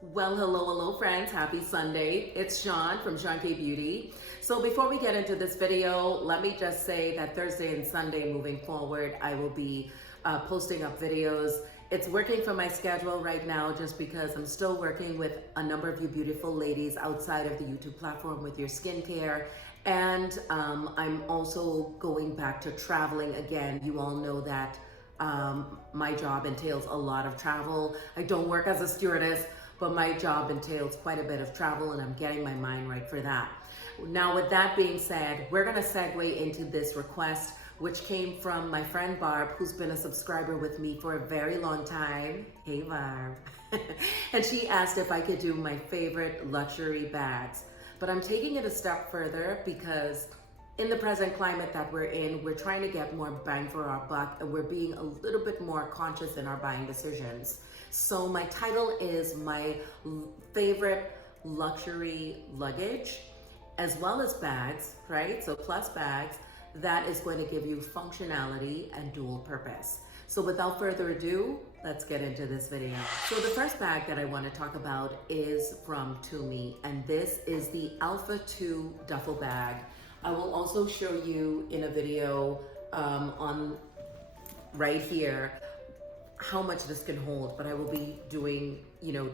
Well, hello friends. Happy Sunday. It's Sean from Seankbeauty. So before we get into this video, let me just say that Thursday and Sunday moving forward, I will be posting up videos. It's working for my schedule right now just because I'm still working with a number of you beautiful ladies outside of the YouTube platform with your skincare. And I'm also going back to traveling again. You all know that my job entails a lot of travel. I don't work as a stewardess, but my job entails quite a bit of travel, and I'm getting my mind right for that. Now, with that being said, we're gonna segue into this request, which came from my friend Barb, who's been a subscriber with me for a very long time. Hey Barb. And she asked if I could do my favorite luxury bags. But I'm taking it a step further because in the present climate that we're in, we're trying to get more bang for our buck, and we're being a little bit more conscious in our buying decisions. So my title is my favorite luxury luggage, as well as bags, right? So plus bags, that is going to give you functionality and dual purpose. So without further ado, let's get into this video. So the first bag that I want to talk about is from ToMe, and this is the Alpha2 duffel bag. I will also show you in a video on right here how much this can hold, but I will be doing,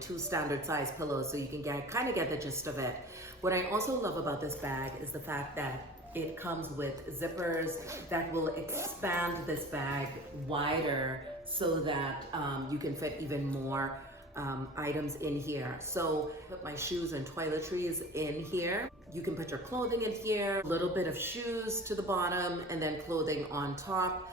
two standard size pillows so you can kind of get the gist of it. What I also love about this bag is the fact that it comes with zippers that will expand this bag wider so that you can fit even more items in here. So put my shoes and toiletries in here. You can put your clothing in here, a little bit of shoes to the bottom, and then clothing on top.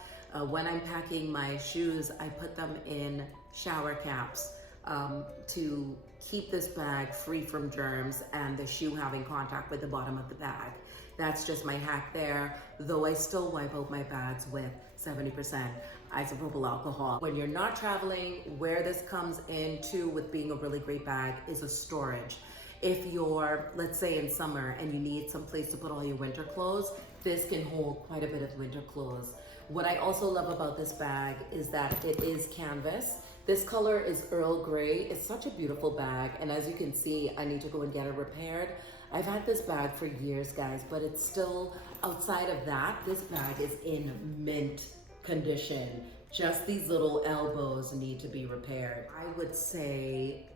When I'm packing my shoes, I put them in shower caps to keep this bag free from germs and the shoe having contact with the bottom of the bag. That's just my hack there, though I still wipe out my bags with 70% isopropyl alcohol. When you're not traveling, where this comes into with being a really great bag is a storage. If you're, let's say in summer, and you need some place to put all your winter clothes, this can hold quite a bit of winter clothes. What I also love about this bag is that it is canvas. This color is Earl Grey. It's such a beautiful bag, and as you can see, I need to go and get it repaired. I've had this bag for years, guys, but it's still, outside of that, this bag is in mint condition. Just these little elbows need to be repaired. I would say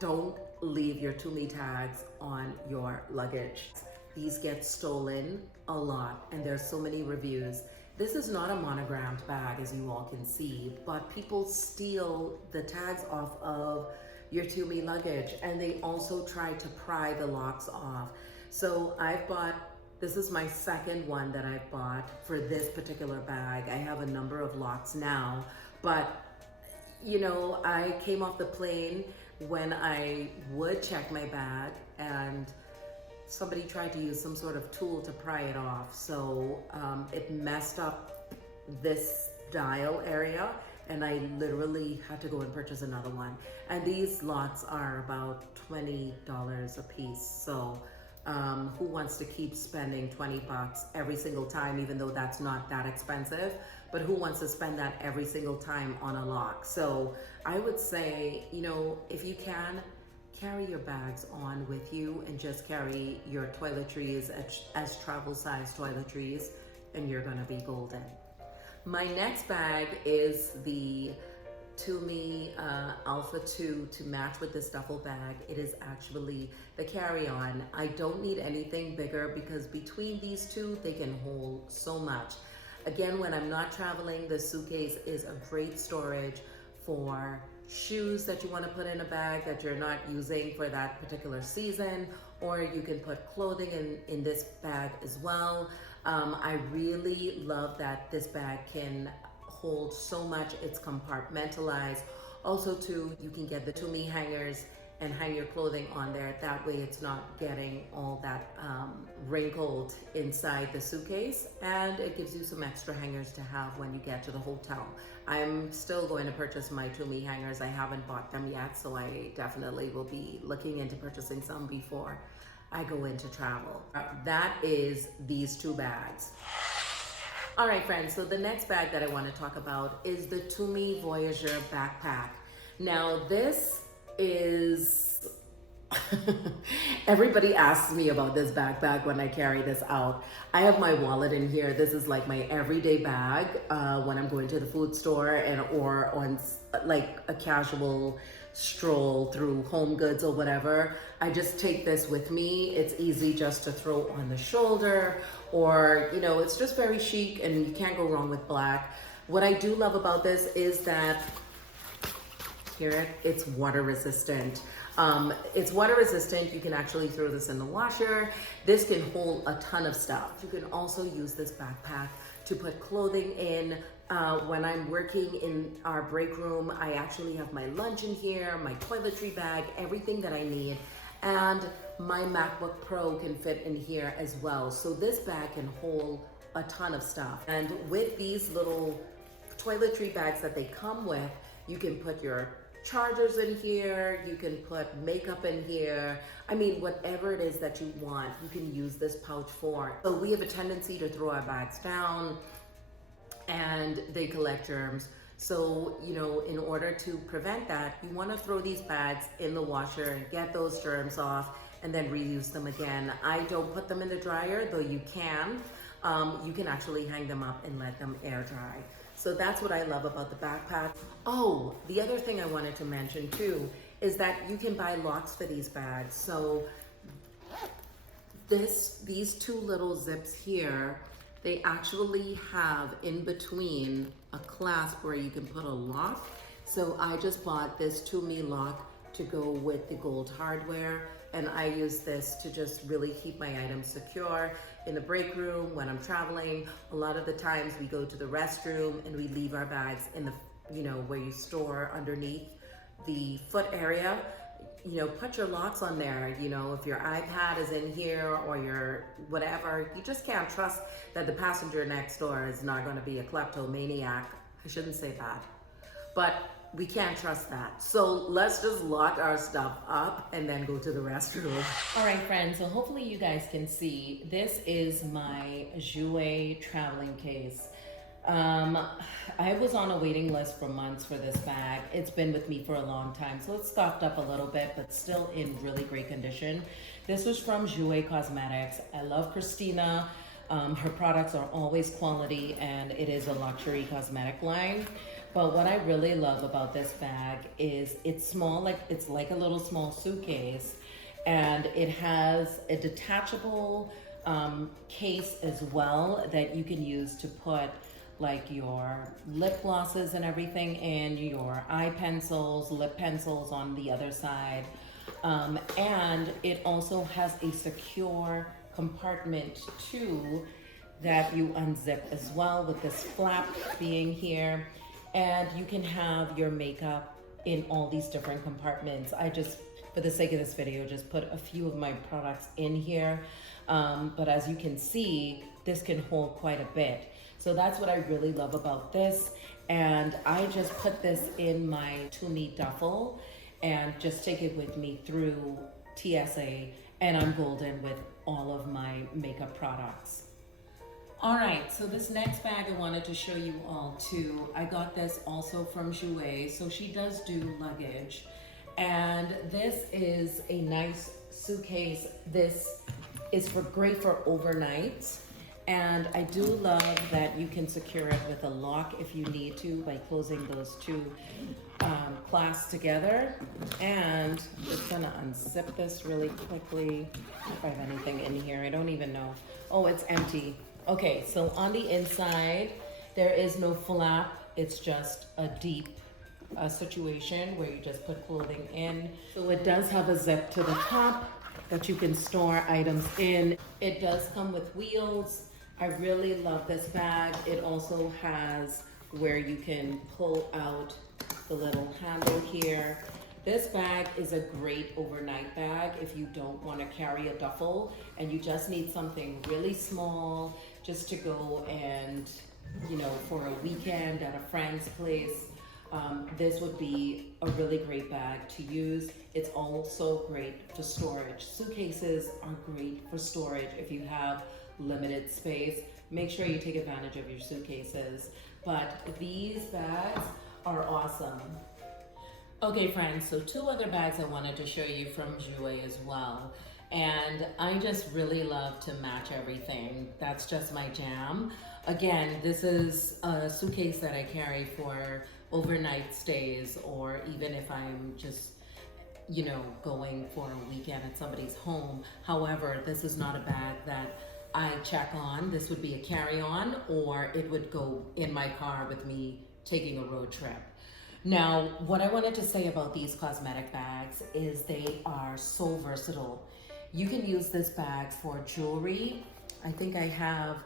don't leave your ToMe tags on your luggage. These get stolen a lot, and there's so many reviews. This is not a monogrammed bag, as you all can see, but people steal the tags off of your ToMe luggage, and they also try to pry the locks off. So this is my second one that I've bought for this particular bag. I have a number of locks now, but I came off the plane when I would check my bag, and somebody tried to use some sort of tool to pry it off. So it messed up this dial area, and I literally had to go and purchase another one. And these lots are about $20 a piece. So who wants to keep spending 20 bucks every single time, even though that's not that expensive, but who wants to spend that every single time on a lock? So I would say, if you can, carry your bags on with you and just carry your toiletries as travel size toiletries, and you're gonna be golden. My next bag is the ToMe Alpha2 to match with this duffel bag. It is actually the carry-on. I don't need anything bigger because between these two, they can hold so much. Again, when I'm not traveling, the suitcase is a great storage for shoes that you want to put in a bag that you're not using for that particular season, or you can put clothing in this bag as well. I really love that this bag can hold so much. It's compartmentalized. Also too, you can get the ToMe hangers and hang your clothing on there. That way it's not getting all that wrinkled inside the suitcase, and it gives you some extra hangers to have when you get to the hotel. I'm still going to purchase my ToMe hangers. I haven't bought them yet, so I definitely will be looking into purchasing some before I go into travel. That is these two bags. All right, friends, so the next bag that I want to talk about is the ToMe Voyager backpack. Now, this is everybody asks me about this backpack when I carry this out. I have my wallet in here. This is like my everyday bag when I'm going to the food store and or on like a casual stroll through Home Goods or whatever. I just take this with me. It's easy just to throw on the shoulder, or you know, it's just very chic and you can't go wrong with black. What I do love about this is that it's water resistant. It's water resistant. You can actually throw this in the washer. This can hold a ton of stuff. You can also use this backpack to put clothing in. When I'm working in our break room, I actually have my lunch in here, my toiletry bag, everything that I need. And my MacBook Pro can fit in here as well. So this bag can hold a ton of stuff. And with these little toiletry bags that they come with, you can put your chargers in here, you can put makeup in here. I mean, whatever it is that you want, you can use this pouch for. So we have a tendency to throw our bags down and they collect germs. So, you know, in order to prevent that, you want to throw these bags in the washer and get those germs off and then reuse them again. I don't put them in the dryer, though you can. You can actually hang them up and let them air dry. So that's what I love about the backpack. Oh, the other thing I wanted to mention too is that you can buy locks for these bags. So these two little zips here, they actually have in between a clasp where you can put a lock. So I just bought this ToMe lock to go with the gold hardware, and I use this to just really keep my items secure in the break room when I'm traveling. A lot of the times we go to the restroom and we leave our bags in the, you know, where you store underneath the foot area. You know, put your locks on there. You know, if your iPad is in here or your whatever, you just can't trust that the passenger next door is not going to be a kleptomaniac. I shouldn't say that, but we can't trust that. So let's just lock our stuff up and then go to the restroom. All right, friends, so hopefully you guys can see, this is my Jouer traveling case. I was on a waiting list for months for this bag. It's been with me for a long time, so it's scuffed up a little bit, but still in really great condition. This was from Ziwei Cosmetics. I love Christina. Her products are always quality, and it is a luxury cosmetic line. But what I really love about this bag is it's small, like it's like a little small suitcase, and it has a detachable case as well that you can use to put like your lip glosses and everything in, your eye pencils, lip pencils on the other side. And it also has a secure compartment too that you unzip as well, with this flap being here. And you can have your makeup in all these different compartments. I just, for the sake of this video, just put a few of my products in here. But as you can see, this can hold quite a bit. So that's what I really love about this. And I just put this in my ToMe duffel and just take it with me through TSA, and I'm golden with all of my makeup products. All right, so this next bag I wanted to show you all too. I got this also from Jouer. So she does do luggage. And this is a nice suitcase. This is great for overnight. And I do love that you can secure it with a lock if you need to by closing those two clasps together. And I'm just gonna unzip this really quickly. If I have anything in here, I don't even know. Oh, it's empty. Okay, so on the inside, there is no flap. It's just a deep situation where you just put clothing in. So it does have a zip to the top that you can store items in. It does come with wheels. I really love this bag. It also has where you can pull out the little handle here. This bag is a great overnight bag if you don't want to carry a duffel and you just need something really small just to go and, you know, for a weekend at a friend's place. This would be a really great bag to use. It's also great for storage. Suitcases are great for storage if you have limited space. Make sure you take advantage of your suitcases. But these bags are awesome. Okay, friends, so two other bags I wanted to show you from Jouer as well. And I just really love to match everything. That's just my jam. Again, this is a suitcase that I carry for overnight stays, or even if I'm just, you know, going for a weekend at somebody's home. However, this is not a bag that I check on. This would be a carry-on, or it would go in my car with me taking a road trip. Now, what I wanted to say about these cosmetic bags is they are so versatile. You can use this bag for jewelry. I think I have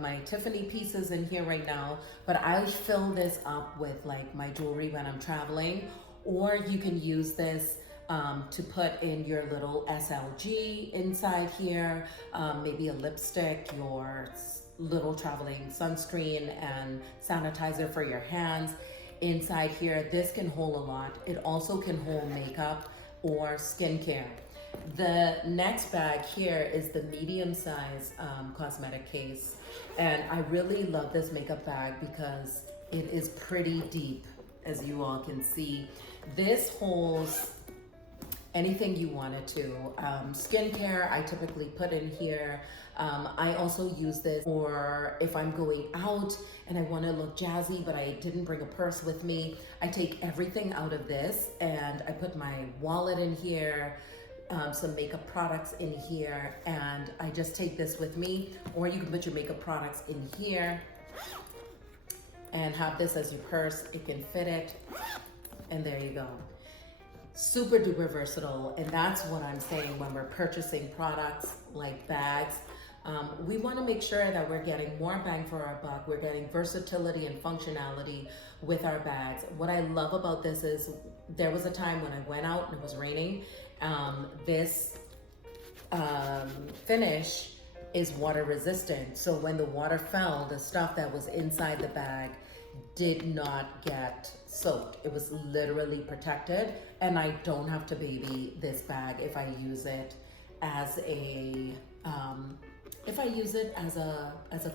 my Tiffany pieces in here right now, but I fill this up with like my jewelry when I'm traveling, or you can use this to put in your little SLG inside here, maybe a lipstick, your little traveling sunscreen and sanitizer for your hands. Inside here, this can hold a lot. It also can hold makeup or skincare. The next bag here is the medium size cosmetic case. And I really love this makeup bag because it is pretty deep, as you all can see. This holds anything you want it to. Skincare, I typically put in here. I also use this for if I'm going out and I want to look jazzy, but I didn't bring a purse with me. I take everything out of this and I put my wallet in here, some makeup products in here, and I just take this with me. Or you can put your makeup products in here and have this as your purse. It can fit it, and there you go. Super duper versatile, and that's what I'm saying when we're purchasing products like bags. We want to make sure that we're getting more bang for our buck. We're getting versatility and functionality with our bags. What I love about this is there was a time when I went out and it was raining. This finish is water resistant, so when the water fell, the stuff that was inside the bag did not get soaked. It was literally protected, and I don't have to baby this bag if I use it as a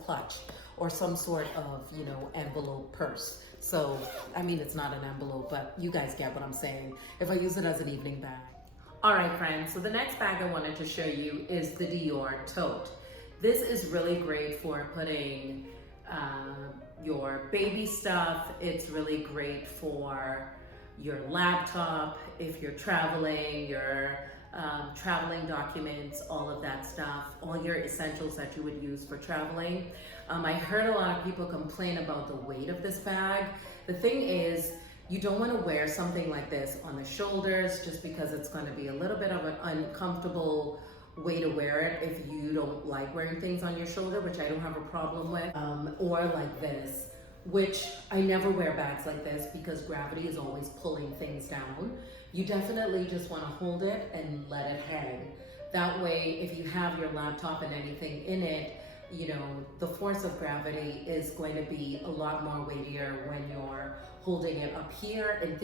clutch or some sort of, you know, envelope purse. So I mean, it's not an envelope, but you guys get what I'm saying. If I use it as an evening bag. All right, friends, so the next bag I wanted to show you is the Dior Tote. This is really great for putting your baby stuff. It's really great for your laptop, if you're traveling, your traveling documents, all of that stuff, all your essentials that you would use for traveling. I heard a lot of people complain about the weight of this bag. The thing is, you don't want to wear something like this on the shoulders just because it's going to be a little bit of an uncomfortable way to wear it if you don't like wearing things on your shoulder, which I don't have a problem with, or like this, which I never wear bags like this because gravity is always pulling things down. You definitely just want to hold it and let it hang. That way, if you have your laptop and anything in it, you know, the force of gravity is going to be a lot more weightier when you're holding it up here, and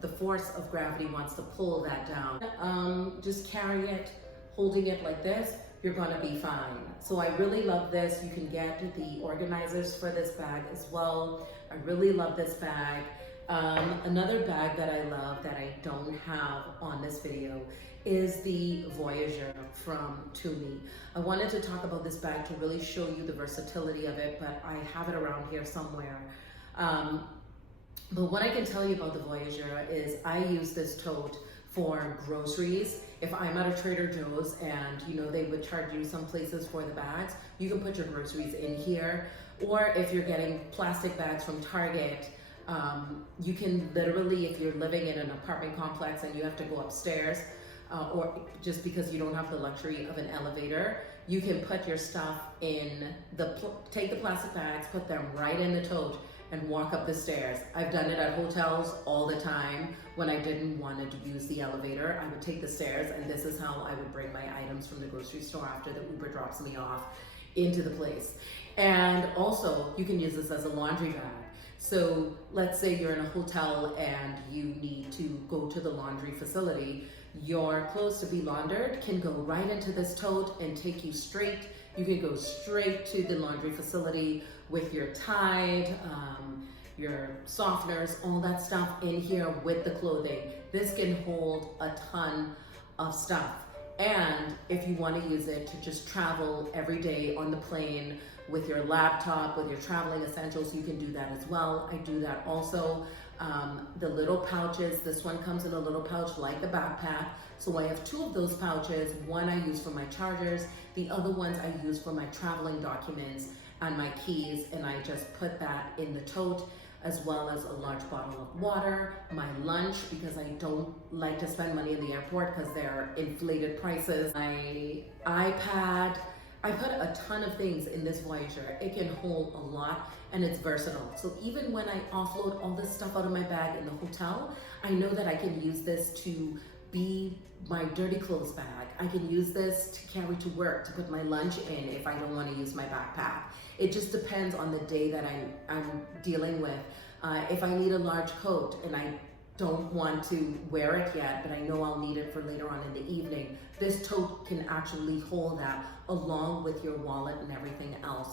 the force of gravity wants to pull that down. Just carry it, holding it like this, you're gonna be fine. So I really love this. You can get the organizers for this bag as well. I really love this bag. Another bag that I love that I don't have on this video is the Voyager from ToMe. I wanted to talk about this bag to really show you the versatility of it, but I have it around here somewhere. But what I can tell you about the Voyager is I use this tote for groceries. If I'm at a Trader Joe's and you know they would charge you some places for the bags, you can put your groceries in here. Or if you're getting plastic bags from Target, you can literally, if you're living in an apartment complex and you have to go upstairs, or just because you don't have the luxury of an elevator, you can put your stuff in take the plastic bags, put them right in the tote, and walk up the stairs. I've done it at hotels all the time. When I didn't want to use the elevator, I would take the stairs, and this is how I would bring my items from the grocery store after the Uber drops me off into the place. And also, you can use this as a laundry bag. So let's say you're in a hotel and you need to go to the laundry facility. Your clothes to be laundered can go right into this tote and take you straight. You can go straight to the laundry facility with your Tide, your softeners, all that stuff in here with the clothing. This can hold a ton of stuff. And if you want to use it to just travel every day on the plane with your laptop, with your traveling essentials, you can do that as well. I do that also. The little pouches, this one comes in a little pouch like the backpack. So I have two of those pouches. One I use for my chargers. The other ones I use for my traveling documents and my keys. And I just put that in the tote, as well as a large bottle of water, my lunch, because I don't like to spend money in the airport because they're inflated prices, my iPad. I put a ton of things in this Voyager. It can hold a lot and it's versatile. So even when I offload all this stuff out of my bag in the hotel, I know that I can use this to be my dirty clothes bag. I can use this to carry to work, to put my lunch in if I don't want to use my backpack. It just depends on the day that I'm dealing with. If I need a large coat and I don't want to wear it yet, but I know I'll need it for later on in the evening, this tote can actually hold that along with your wallet and everything else.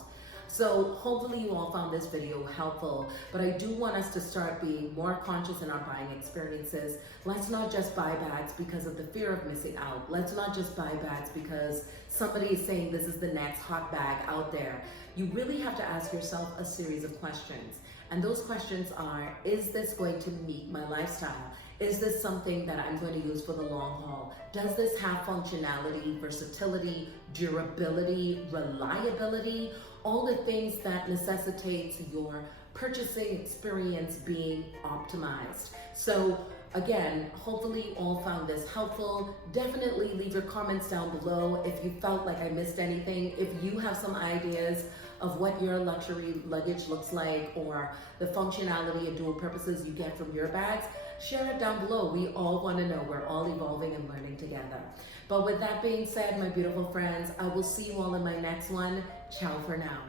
So hopefully you all found this video helpful, but I do want us to start being more conscious in our buying experiences. Let's not just buy bags because of the fear of missing out. Let's not just buy bags because somebody is saying this is the next hot bag out there. You really have to ask yourself a series of questions. And those questions are, is this going to meet my lifestyle? Is this something that I'm going to use for the long haul? Does this have functionality, versatility, durability, reliability? All the things that necessitates your purchasing experience being optimized. So again, hopefully you all found this helpful. Definitely leave your comments down below if you felt like I missed anything. If you have some ideas of what your luxury luggage looks like, or the functionality and dual purposes you get from your bags, share it down below. We all want to know. We're all evolving and learning together. But with that being said, my beautiful friends, I will see you all in my next one. Ciao for now.